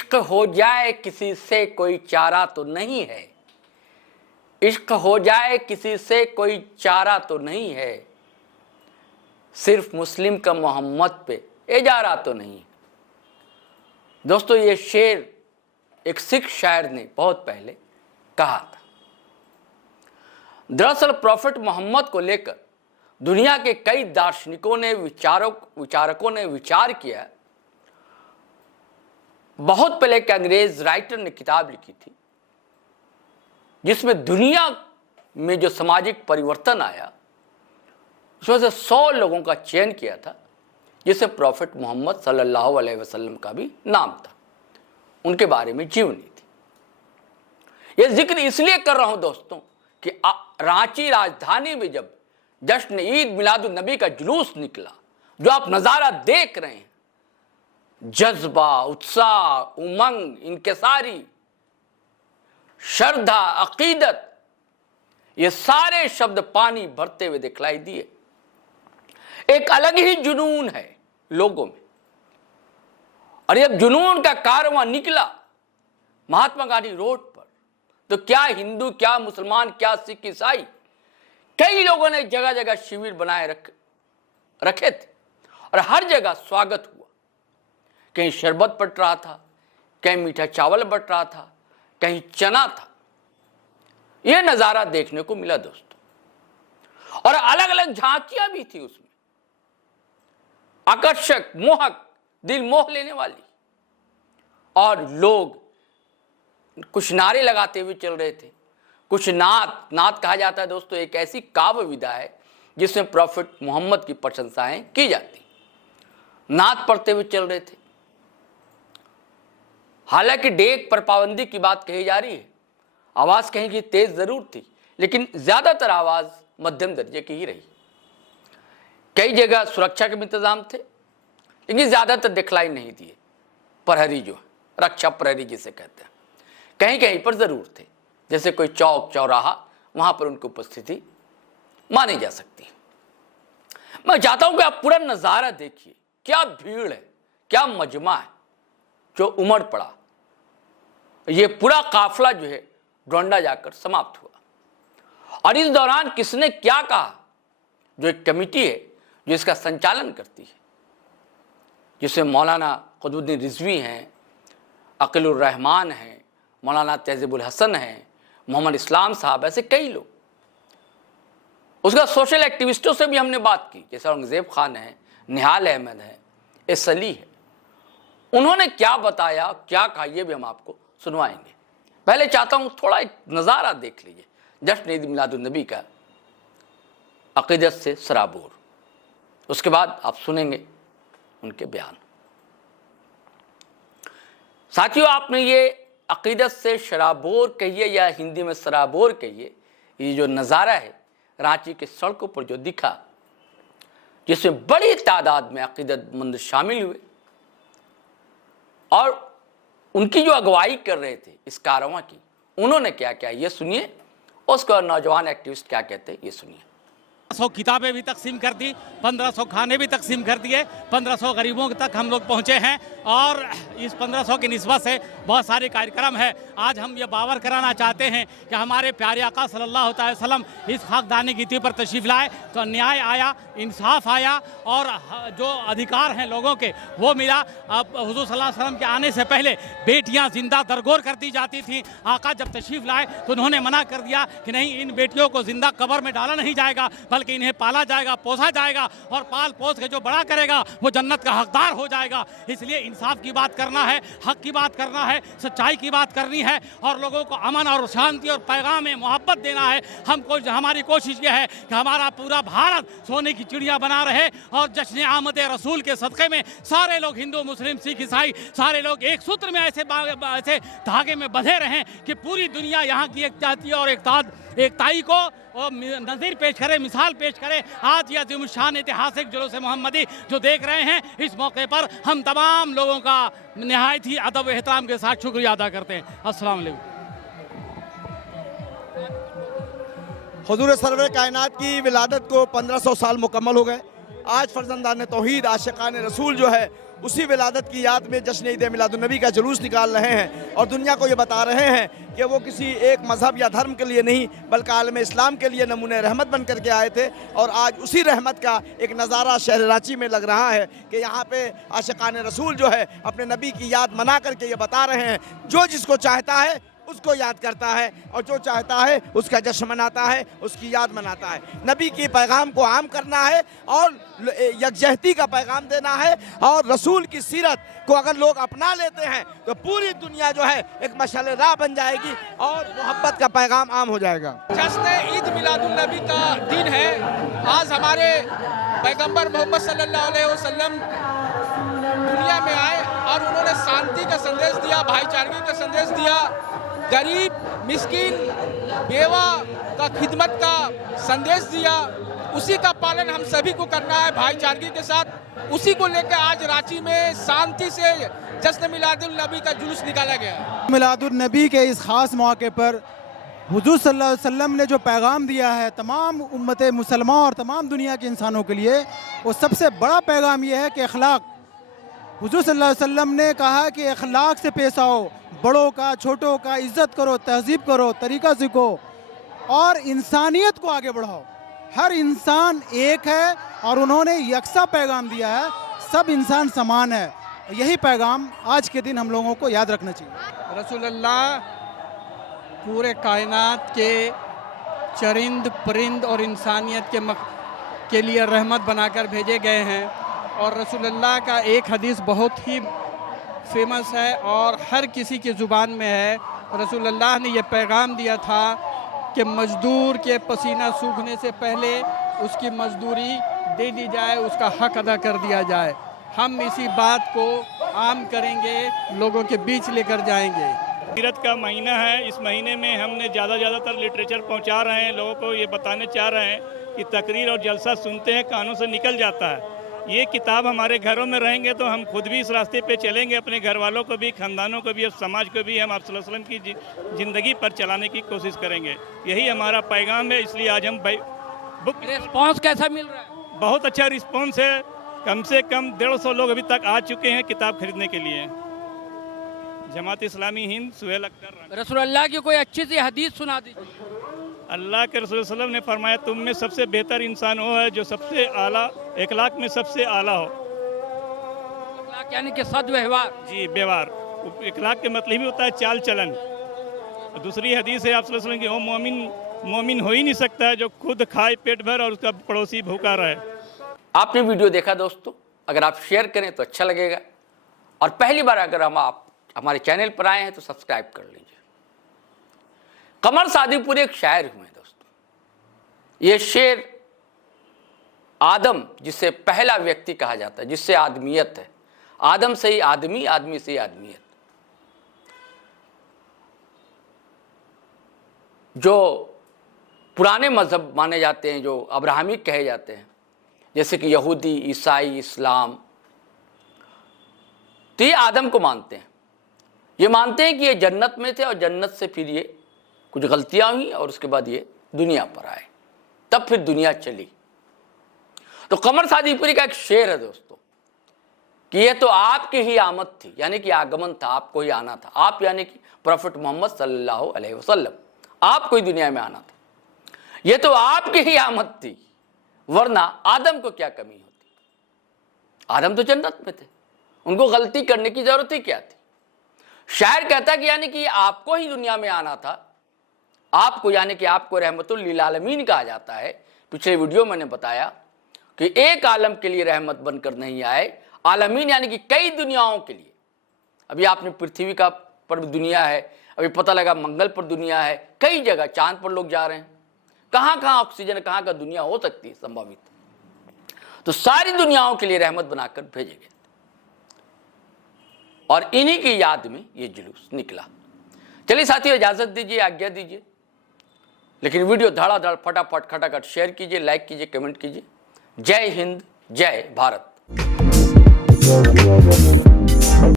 इश्क हो जाए किसी से कोई चारा तो नहीं है, इश्क हो जाए किसी से कोई चारा तो नहीं है, सिर्फ मुस्लिम का मोहम्मद पे एजारा तो नहीं है। दोस्तों, ये शेर एक सिख शायर ने बहुत पहले कहा था। दरअसल प्रॉफिट मोहम्मद को लेकर दुनिया के कई दार्शनिकों ने विचारकों ने विचार किया। बहुत पहले एक अंग्रेज राइटर ने किताब लिखी थी जिसमें दुनिया में जो सामाजिक परिवर्तन आया उसमें से 100 लोगों का चयन किया था, जिसे प्रॉफिट मोहम्मद सल्लल्लाहु अलैहि वसल्लम का भी नाम था। उनके बारे में जीवनी थी। यह जिक्र इसलिए कर रहा हूं दोस्तों कि रांची राजधानी में जब जश्न ईद मिलादुन नबी का जुलूस निकला, जो आप नज़ारा देख रहे हैं, जज्बा, उत्साह, उमंग, इंकिसारी, श्रद्धा, अकीदत, ये सारे शब्द पानी भरते हुए दिखलाई दिए। एक अलग ही जुनून है लोगों में। और जब जुनून का कारवां निकला महात्मा गांधी रोड पर, तो क्या हिंदू, क्या मुसलमान, क्या सिख, ईसाई, कई लोगों ने जगह जगह शिविर बनाए रखे थे और हर जगह स्वागत हुआ। कहीं शरबत बट रहा था, कहीं मीठा चावल बट रहा था, कहीं चना था। यह नजारा देखने को मिला दोस्तों। और अलग अलग झांकियां भी थी उसमें, आकर्षक, मोहक, दिल मोह लेने वाली। और लोग कुछ नारे लगाते हुए चल रहे थे, कुछ नात कहा जाता है दोस्तों, एक ऐसी काव्य विधा है जिसमें प्रॉफिट मोहम्मद की प्रशंसाएं की जाती। नात पढ़ते हुए चल रहे थे। हालांकि डेग पर पाबंदी की बात कही जा रही है, आवाज कहीं की तेज जरूर थी, लेकिन ज्यादातर आवाज मध्यम दर्जे की ही रही। कई जगह सुरक्षा के इंतजाम थे, लेकिन ज्यादातर दिखलाई नहीं दिए। प्रहरी जो रक्षा प्रहरी जिसे कहते हैं, कहीं कहीं पर जरूर थे, जैसे कोई चौक चौराहा, वहां पर उनकी उपस्थिति मानी जा सकती है। मैं चाहता हूं कि आप पूरा नजारा देखिए, क्या भीड़ है, क्या मजमा है जो उमड़ पड़ा। ये पूरा काफिला जो है गोंडा जाकर समाप्त हुआ। और इस दौरान किसने क्या कहा, जो एक कमेटी है जो इसका संचालन करती है, जिसमें मौलाना कुतुबुद्दीन रिजवी हैं, अकीलुर रहमान हैं, मौलाना तहजीबुल हसन हैं, मोहम्मद इस्लाम साहब, ऐसे कई लोग। उसका सोशल एक्टिविस्टों से भी हमने बात की, जैसे औरंगजेब खान है, निहाल अहमद है, एस अली है। उन्होंने क्या बताया, क्या कहा, यह भी हम आपको सुनवाएंगे। पहले चाहता हूं थोड़ा एक नज़ारा देख लीजिए जश्न ईद मिलादुन नबी का, अकीदत से सराबोर। उसके बाद आप सुनेंगे उनके बयान। साथियों, आपने ये अकीदत से शराबोर कहिए या हिंदी में सराबोर कहिए, ये जो नज़ारा है रांची के सड़कों पर जो दिखा, जिसमें बड़ी तादाद में अकीदतमंद शामिल हुए और उनकी जो अगुवाई कर रहे थे इस कारवां की, उन्होंने क्या क्या ये सुनिए। उसका नौजवान एक्टिविस्ट क्या कहते हैं ये सुनिए। 100 किताबें भी तकसीम कर दी, 1500 खाने भी तकसीम कर दिए, 1500 गरीबों तक हम लोग पहुंचे हैं। और इस 1500 की निस्बत से बहुत सारे कार्यक्रम है। आज हम ये बावर कराना चाहते हैं कि हमारे प्यारे आका सल्लल्लाहु अलैहि वसल्लम इस खाकदानी की पर तशरीफ़ लाए तो न्याय आया, इंसाफ आया और जो अधिकार हैं लोगों के वो मिला। अब हुज़ूर सल्लल्लाहु अलैहि वसल्लम के आने से पहले बेटियाँ जिंदा दरगोर कर दी जाती थी। आका जब तशरीफ़ लाए तो उन्होंने मना कर दिया कि नहीं, इन बेटियों को जिंदा कब्र में डाला नहीं जाएगा, बल्कि इन्हें पाला जाएगा, पोसा जाएगा और पाल पोस के जो बड़ा करेगा वो जन्नत का हकदार हो जाएगा। इसलिए इंसाफ की बात करना है, हक की बात करना है, सच्चाई की बात करनी है और लोगों को अमन और शांति और पैगाम मोहब्बत देना है। हमारी कोशिश ये है कि हमारा पूरा भारत सोने की चिड़िया बना रहे और जश्न आमद रसूल के सदक़े में सारे लोग, हिंदू, मुस्लिम, सिख, ईसाई, सारे लोग एक सूत्र में ऐसे धागे में बंधे रहें कि पूरी दुनिया यहाँ की एकजाती और एकताई को नज़ीर पेश करे, मिसाल पेश करे। आज यह अज़ीमुश्शान ऐतिहासिक जुलूस मोहम्मदी जो देख रहे हैं, इस मौके पर हम तमाम लोगों का निहायत ही अदब व एहतराम के साथ शुक्रिया अदा करते हैं। अस्सलाम वालेकुम। हुज़ूर सरवर कायनात की विलादत को 1500 साल मुकम्मल हो गए। आज फर्जंदान तौहीद, आशिकान रसूल जो है उसी विलादत की याद में जश्न ईद मिलादुन्नबी का जुलूस निकाल रहे हैं और दुनिया को ये बता रहे हैं कि वो किसी एक मज़हब या धर्म के लिए नहीं बल्कि आलम इस्लाम के लिए नमूने रहमत बन करके आए थे। और आज उसी रहमत का एक नज़ारा शहर रांची में लग रहा है कि यहाँ पे आशिकान रसूल जो है अपने नबी की याद मना करके ये बता रहे हैं, जो जिसको चाहता है उसको याद करता है और जो चाहता है उसका जश्न मनाता है, उसकी याद मनाता है। नबी के पैगाम को आम करना है और यकजहती का पैगाम देना है। और रसूल की सीरत को अगर लोग अपना लेते हैं तो पूरी दुनिया जो है एक मशाल राह बन जाएगी और मोहब्बत का पैगाम आम हो जाएगा। जश्न ईद मिलादुन्नबी का दिन है। आज हमारे पैगंबर मोहम्मद सल्लल्लाहु अलैहि वसल्लम दुनिया में आए और उन्होंने शांति का संदेश दिया, भाईचारगी का संदेश दिया, गरीब मिस्किन बेवा का खिदमत का संदेश दिया। उसी का पालन हम सभी को करना है भाईचारगी के साथ। उसी को लेकर आज रांची में शांति से जश्न मिलादुन्नबी का जुलूस निकाला गया है। मिलादुन्नबी के इस खास मौके पर हुजूर सल्लल्लाहु अलैहि वसल्लम ने जो पैगाम दिया है तमाम उम्मत मुसलमान और तमाम दुनिया के इंसानों के लिए, वो सबसे बड़ा पैगाम ये है कि अखलाक। हुजूर सल्लल्लाहु अलैहि वसल्लम ने कहा कि अखलाक से पेश आओ, बड़ों का छोटों का इज़्ज़त करो, तहज़ीब करो, तरीक़ा सीखो और इंसानियत को आगे बढ़ाओ। हर इंसान एक है और उन्होंने यकसा पैगाम दिया है, सब इंसान समान है। यही पैगाम आज के दिन हम लोगों को याद रखना चाहिए। रसूलुल्लाह पूरे कायनात के चरिंद परिंद और इंसानियत के लिए रहमत बनाकर भेजे गए हैं। और रसूलुल्लाह का एक हदीस बहुत ही फेमस है और हर किसी की ज़ुबान में है। रसूलुल्लाह ने यह पैगाम दिया था कि मज़दूर के पसीना सूखने से पहले उसकी मज़दूरी दे दी जाए, उसका हक अदा कर दिया जाए। हम इसी बात को आम करेंगे, लोगों के बीच लेकर जाएंगे। सीरत का महीना है। इस महीने में हमने ज़्यादातर लिटरेचर पहुंचा रहे हैं, लोगों को ये बताने चाह रहे हैं कि तकरीर और जलसा सुनते हैं कानों से निकल जाता है। ये किताब हमारे घरों में रहेंगे तो हम खुद भी इस रास्ते पे चलेंगे, अपने घर वालों को भी, ख़ानदानों को भी और समाज को भी हम आप सल्लल्लाहु अलैहि वसल्लम की ज़िंदगी पर चलाने की कोशिश करेंगे। यही हमारा पैगाम है। इसलिए आज हम बुक रिस्पॉन्स कैसा मिल रहा है? बहुत अच्छा रिस्पॉन्स है। कम से कम 150 लोग अभी तक आ चुके हैं किताब खरीदने के लिए। जमात इस्लामी हिंद, सुहेल अख्तर। रसूलुल्लाह की कोई अच्छी सी हदीस सुना दीजिए। अल्लाह के रसूल सल्लल्लाहु अलैहि वसल्लम ने फरमाया, तुम में सबसे बेहतर इंसान वो है जो सबसे आला, इखलाक में सबसे आला हो। इखलाक यानी कि सद्व्यवहार। जी, व्यवहार। इखलाक के मतलब ही होता है चाल चलन। दूसरी हदीस है आप सल्लल्लाहु अलैहि वसल्लम की, वो मोमिन हो ही नहीं सकता है जो खुद खाए पेट भर और उसका पड़ोसी भूखा रहे। आपने वीडियो देखा दोस्तों, अगर आप शेयर करें तो अच्छा लगेगा और पहली बार अगर आप हमारे चैनल पर आए हैं तो सब्सक्राइब कर लीजिए। कमर सादीपुरी एक शायर हुए हैं दोस्तों। ये शेर आदम, जिसे पहला व्यक्ति कहा जाता है, जिससे आदमियत है, आदम से ही आदमी, आदमी से ही आदमियत, जो पुराने मजहब माने जाते हैं, जो अब्राहमिक कहे जाते हैं, जैसे कि यहूदी, ईसाई, इस्लाम, तो ये आदम को मानते हैं। ये मानते हैं कि ये जन्नत में थे और जन्नत से फिर ये कुछ गलतियां हुई और उसके बाद ये दुनिया पर आए, तब फिर दुनिया चली। तो कमर सादीपुरी का एक शेर है दोस्तों कि ये तो आपकी ही आमद थी, यानी कि आगमन था, आपको ही आना था। आप यानी कि प्रॉफिट मोहम्मद सल्लल्लाहु अलैहि वसल्लम, आपको ही दुनिया में आना था। ये तो आपकी ही आमद थी, वरना आदम को क्या कमी होती? आदम तो जन्नत में थे, उनको गलती करने की जरूरत ही क्या थी? शायर कहता कि यानी कि आपको ही दुनिया में आना था, आपको, यानी कि आपको रहमतुल लिल आलमीन कहा जाता है। पिछले वीडियो मैंने बताया कि एक आलम के लिए रहमत बनकर नहीं आए, आलमीन यानी कि कई दुनियाओं के लिए। अभी आपने पृथ्वी का पर दुनिया है, अभी पता लगा मंगल पर दुनिया है, कई जगह चांद पर लोग जा रहे हैं। कहाँ कहाँ ऑक्सीजन, कहाँ का दुनिया हो सकती है संभावित, तो सारी दुनियाओं के लिए रहमत बनाकर भेजे गए और इन्हीं की याद में ये जुलूस निकला। चलिए साथियों, इजाजत दीजिए, आज्ञा दीजिए, लेकिन वीडियो धड़ाधड़ फटाफट खटाखट शेयर कीजिए, लाइक कीजिए, कमेंट कीजिए। जय हिंद, जय भारत।